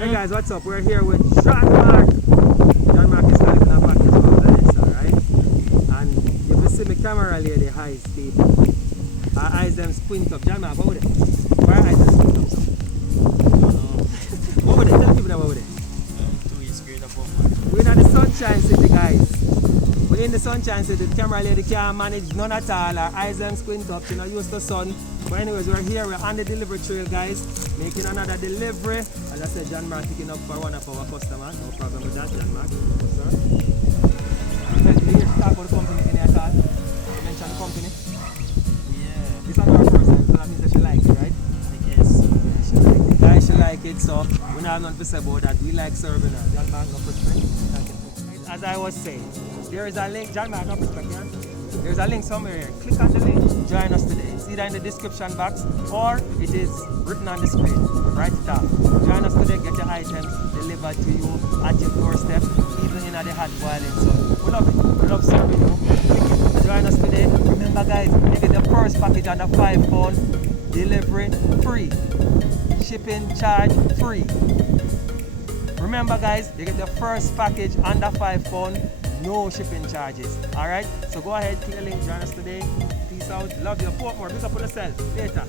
Hey guys, what's up? We're here with John Mark. John Mark is collecting a package from Alexa, alright? And if you see my camera lady high speed, her eyes them squint up. John Mark, what with it? Why her eyes them squint up? What with it? Tell people what with it. 2 years grade above. We're in the Sunshine City, guys. We're in the Sunshine City. The camera lady can't manage none at all. Her eyes them squint up. She's not used to sun. But anyways, we're here. We're on the delivery trail, guys. Making another delivery. As I said, John Mark picking up for one of our customers. No problem with that, John Mark. Yes, sir. Did you talk about the company in at all? You mentioned the company? Yeah. It's not our first time, so that means that she likes it, right? I guess. Yeah, she like it. Guys, she like it, so we don't have nothing to say about that. We like serving her. John Mark, no respect. As I was saying, there is a link. John Mark, no respect, yeah? There's a link somewhere here. Click on the link, join us today. It's either in the description box or it is written on the screen. Write it down. Join us today, get your items delivered to you at your doorstep, even in the hot boiling sun. We love it. We love serving you. Click it. Join us today. Remember guys, you get the first package on the £5, delivery free. Shipping charge free. Remember guys, you get the first package under £5, no shipping charges. Alright? So go ahead, click the link, join us today. Peace out. Love you. Portmore, pick up on yourself. Later.